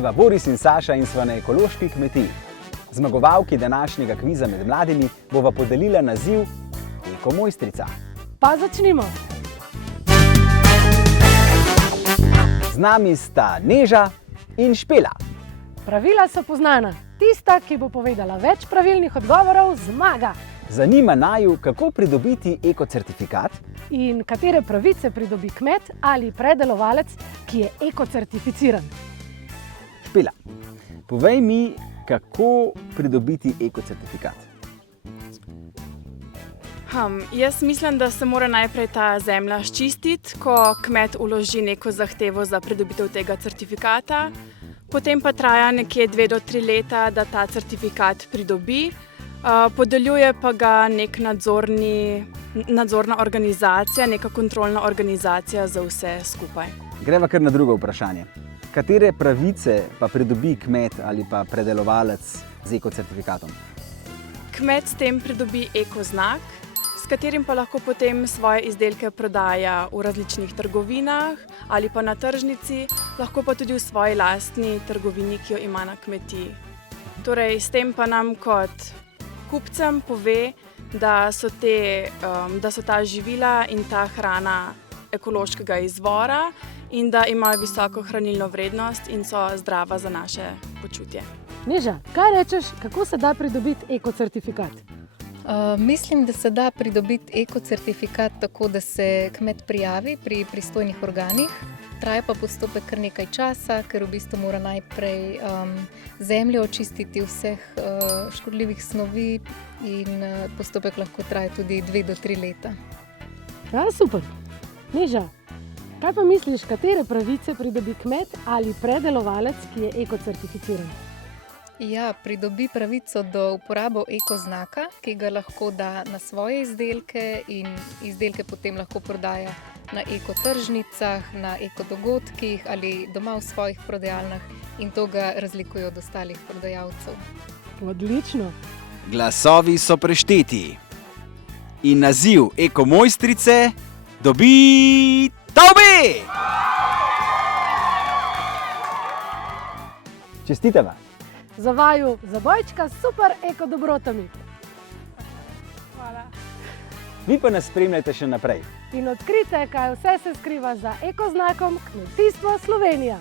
Sva Boris in Saša in sva na ekološki kmetiji. Zmagovalki današnjega kviza med mladimi bova podelila naziv Ekomojstrica. Pa začnimo! Z nami sta Neža in Špela. Pravila so poznana. Tista, ki bo povedala več pravilnih odgovorov, zmaga. Zanima naju, kako pridobiti ekocertifikat In katere pravice pridobi kmet ali predelovalec, ki je ekocertificiran. Špela, povej mi, kako pridobiti ekocertifikat. Jaz mislim, da se mora najprej ta zemlja sčistiti, ko kmet vloži neko zahtevo za pridobitev tega certifikata. Potem pa traja nekje 2 do 3 leta, da ta certifikat pridobi. Podeljuje pa ga neka nadzorna organizacija, neka kontrolna organizacija za vse skupaj. Greva kar na drugo vprašanje. Katere pravice pa pridobi kmet ali pa predelovalec z ekocertifikatom? Kmet s tem pridobi ekoznak, s katerim pa lahko potem svoje izdelke prodaja v različnih trgovinah ali pa na tržnici, lahko pa tudi v svoji lastni trgovini, ki jo ima na kmetiji. Torej, s tem pa nam kot kupcem pove, da so ta živila in ta hrana ekološkega izvora in da imajo visoko hranilno vrednost in so zdrava za naše počutje. Neža, kaj rečeš, kako se da pridobiti ekocertifikat? Mislim, da se da pridobiti ekocertifikat tako, da se kmet prijavi pri pristojnih organih. Traja pa postopek kar nekaj časa, ker v bistvu mora najprej zemljo očistiti vseh škodljivih snovi in postopek lahko traja tudi 2 do 3 leta. Ja, super. Neža, kaj pa misliš, katere pravice pridobi kmet ali predelovalec, ki je ekocertificiran? Ja, pridobi pravico do uporabo ekoznaka, ki ga lahko da na svoje izdelke in izdelke potem lahko prodaja na ekotržnicah, na ekodogodkih ali doma v svojih prodajalnah in to ga razlikuje od ostalih prodajalcev. Odlično. Glasovi so prešteti in naziv Ekomojstrice dobi Tobi! Čestitava! Za vaju zabojčka s super ekodobrotami. Hvala. Vi pa nas spremljajte še naprej. In odkrite, kaj vse se skriva za ekoznakom Kmetijstvo Slovenija.